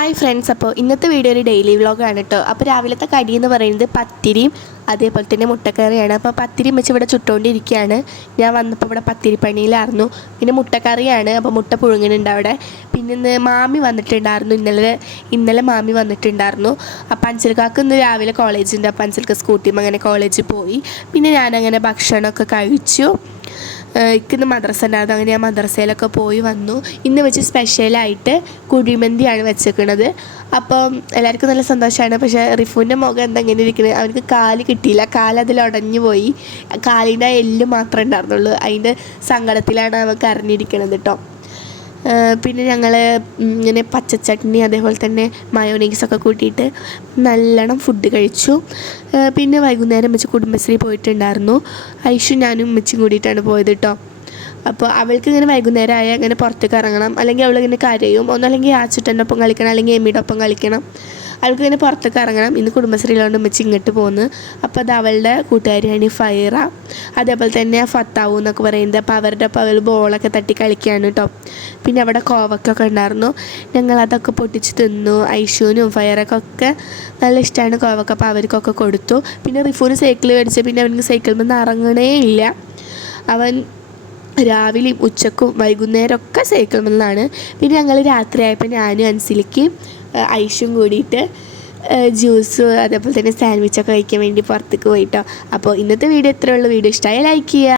Hi friends അപ്പോൾ ഇന്നത്തെ video ഒരു ഡെയിലി വ്ളോഗാണ് കേട്ടോ അപ്പോൾ രാവിലത്തെ കടി എന്ന് പറയുന്നത് പത്തിരിയും അതേപോലെ തന്നെ മുട്ടക്കറിയാണ്. അപ്പോൾ പത്തിരി വെച്ച് ഇവിടെ ചുട്ടുകൊണ്ടിരിക്കുകയാണ് ഞാൻ വന്നപ്പോൾ ഇവിടെ പത്തിരി പണിയിലായിരുന്നു പിന്നെ മുട്ടക്കറിയാണ്. അപ്പോൾ മുട്ട പുഴുങ്ങുന്നുണ്ട് അവിടെ. പിന്നെ ഇന്ന് മാമി വന്നിട്ടുണ്ടായിരുന്നു. ഇന്നലെ ഇന്നലെ മാമി വന്നിട്ടുണ്ടായിരുന്നു. അപ്പം അഞ്ചൽക്കാക്ക് ഇന്ന് രാവിലെ കോളേജുണ്ട് അപ്പം അഞ്ചൽക്ക് സ്കൂട്ടിയും അങ്ങനെ കോളേജിൽ പോയി. പിന്നെ ഞാനങ്ങനെ ഭക്ഷണമൊക്കെ കഴിച്ചു. ഇന്ന് മദ്രസ ഉണ്ടായിരുന്നു അങ്ങനെ ഞാൻ മദ്രസയിലൊക്കെ പോയി വന്നു. ഇന്ന് വെച്ച് സ്പെഷ്യലായിട്ട് കുഴിമന്തിയാണ് വെച്ചേക്കണത്. അപ്പം എല്ലാവർക്കും നല്ല സന്തോഷമാണ് പക്ഷേ റിഫുവിന്റെ മുഖം എന്താ ഇങ്ങനെ ഇരിക്കുന്നത് അവർക്ക് കാൽ കിട്ടിയില്ല. കാൽ അതിൽ ഉടഞ്ഞു പോയി. കാലിന്റെ എല്ല് മാത്രമേ ഉണ്ടായിരുന്നുള്ളൂ. അതിന്റെ സങ്കടത്തിലാണ് അവർക്ക് കരഞ്ഞിരിക്കണത് കേട്ടോ പിന്നെ ഞങ്ങൾ ഇങ്ങനെ പച്ചച്ചട്നി അതേപോലെ തന്നെ മയോണീസൊക്കെ കൂട്ടിയിട്ട് നല്ലോണം ഫുഡ് കഴിച്ചു. പിന്നെ വൈകുന്നേരം വെച്ച് കുടുംബശ്രീ പോയിട്ടുണ്ടായിരുന്നു. ഐഷു ഞാനും ഉമ്മച്ചും കൂടിയിട്ടാണ് പോയത് കേട്ടോ അപ്പോൾ അവൾക്ക് ഇങ്ങനെ വൈകുന്നേരം ആയാൽ അങ്ങനെ പുറത്തേക്ക് ഇറങ്ങണം. അല്ലെങ്കിൽ അവളിങ്ങനെ കരയും. ഒന്നല്ലെങ്കിൽ ആച്ചുട്ടന്റെ ഒപ്പം കളിക്കണം. അല്ലെങ്കിൽ എമ്മിയുടെ ഒപ്പം കളിക്കണം. അവൾക്ക് ഇങ്ങനെ പുറത്തേക്ക് ഇറങ്ങണം. ഇന്ന് കുടുംബശ്രീയിലോണ്ട് വെച്ച് ഇങ്ങോട്ട് പോകുന്നു അപ്പോൾ അത് അവളുടെ കൂട്ടുകാരിയാണ് ഫൈറ. അതേപോലെ തന്നെ ഫത്താവു എന്നൊക്കെ പറയുന്നത്. അപ്പോൾ അവരുടെ അപ്പോൾ അവൾ ബോളൊക്കെ തട്ടി കളിക്കുകയാണ് കേട്ടോ പിന്നെ അവിടെ കോവക്കൊക്കെ ഉണ്ടായിരുന്നു. ഞങ്ങൾ അതൊക്കെ പൊട്ടിച്ച് തിന്നു. ഐഷുവിനും ഫയറൊക്കെ നല്ല ഇഷ്ടമാണ് കോവക്ക. അപ്പോൾ അവർക്കൊക്കെ കൊടുത്തു. പിന്നെ റിഫൂന് സൈക്കിൾ മേടിച്ച് പിന്നെ അവനക്ക് സൈക്കിളിൽ നിന്ന് ഇറങ്ങണേ ഇല്ല. അവൻ രാവിലെയും ഉച്ചക്കും വൈകുന്നേരമൊക്കെ സൈക്കിൾ നിന്നാണ് പിന്നെ ഞങ്ങൾ രാത്രിയായപ്പോൾ ഞാനും അൻസിലിക്ക് ഐഷും കൂടിയിട്ട് ജ്യൂസ് അതേപോലെ തന്നെ സാൻഡ്വിച്ചൊക്കെ കഴിക്കാൻ വേണ്ടി പുറത്തേക്ക് പോയിട്ടോ. അപ്പോൾ ഇന്നത്തെ വീഡിയോ ഇത്രയുള്ള വീഡിയോ ഇഷ്ടമായ ലൈക്ക് ചെയ്യുക.